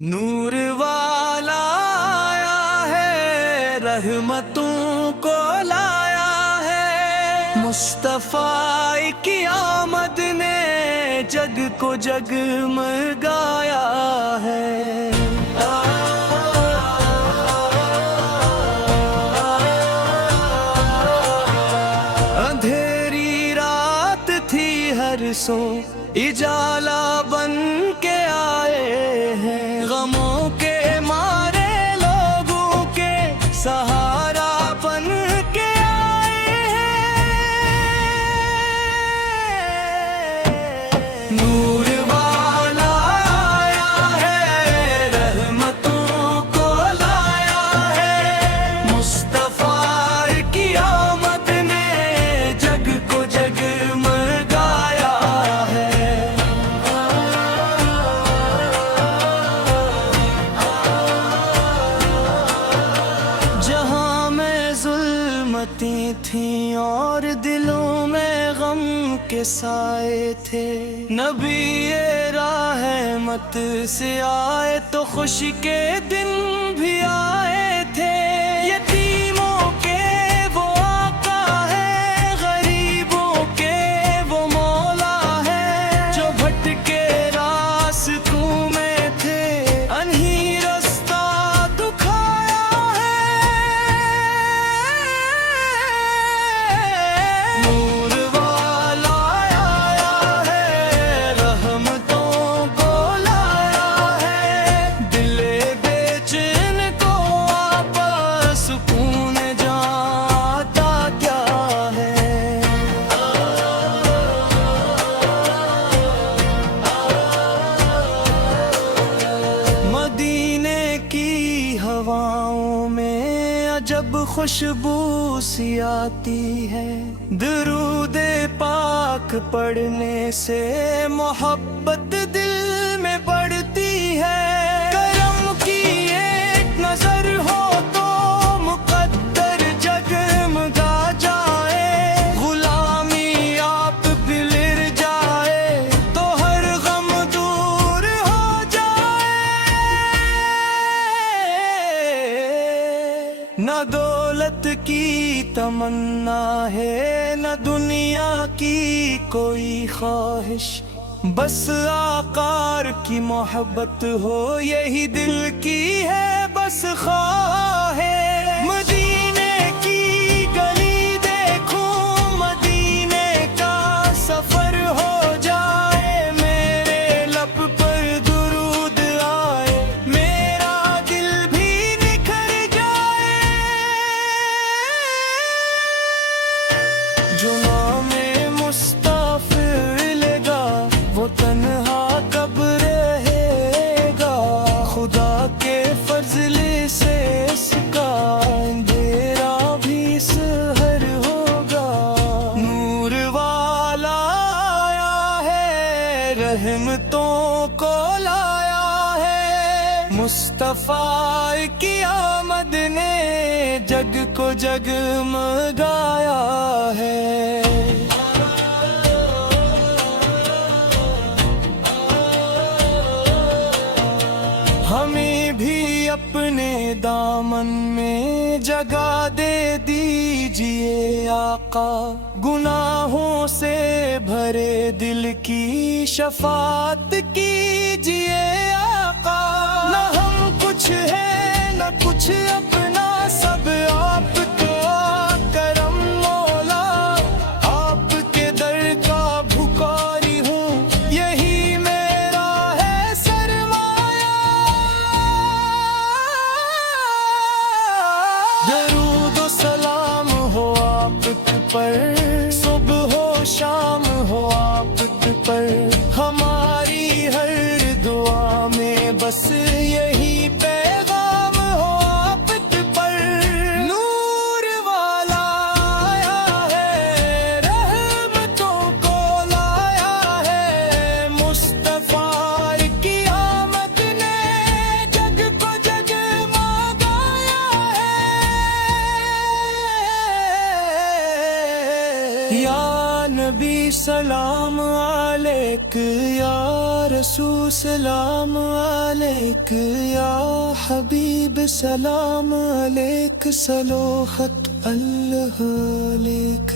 नूर वाला आया है, रहमतों को लाया है। मुस्तफ़ा की आमद ने जग को जगमगाया है। अंधेरी रात थी हर सो इजाला बन के आए हैं। गमों के मारे लोगों के सहारा बन के आए हैं। नूर वाला आया है, रहमतों को लाया है। मुस्तफ़ा की आमद ने जग को जगमगाया है। जहाँ में जुल्मती थी और दिलों में गम के साए थे, नबी ये रहमत से आए तो खुशी के दिन भी आए थे। यतीमों के वो आका है, गरीबों के वो मौला है। जो भटके रास्तों में थे, अनही रास्ता दुखाया है। नूर वाला आया है, रहमतों को लाया है। दिले बेचैन को वापस सुकून जाता क्या है। मदीने की हवाओं में अजब खुशबू सी आती है। दुरूदे पाक पढ़ने से मोहब्बत दिल में बढ़ती है। करम की एक नजर हो तो मुकद्दर जगमगा जाए। गुलामी आप बिलिर जाए तो हर गम दूर हो जाए। न दौलत की तमन्ना है, न दुनिया की कोई ख्वाहिश। बस आकार की मोहब्बत हो, यही दिल की है बस ख्वाहिश। मदीने की गली देखूं, मदीने का सफर हो जाए। मेरे लब पर दुरूद आए, मेरा दिल भी निखर जाए। जो नामे मुस्तफ़ा लेगा वो तन्हा कब रहेगा। खुदा के फजले से इसका अंधेरा भी सहर होगा। नूर वाला आया है, रहमतों को लाया है। मुस्तफ़ा की आमद ने जग को जगमगाया है। हमें भी अपने दामन में जगह दे दीजिए आका। गुनाहों से भरे दिल की शफाअत कीजिए आका। न हम कुछ है न कुछ अपना, सब आपका करम मौला। आपके दर का भुखारी हूँ, यही मेरा है सरमाया। दरूद व सलाम हो आप पर, सुबह हो शाम हो आप पर। हमारी हर दुआ में बस यही पैगाम हो आप पर। नूर वाला आया है, रहमतों को लाया है। मुस्तफ़ा की आमद ने जग को जगमगाया है। या नबी सलाम अलैक, या रसूल सलाम अलैक। अलैक या हबीब सलाम अलैक सलो खत अल्लाह अलैक।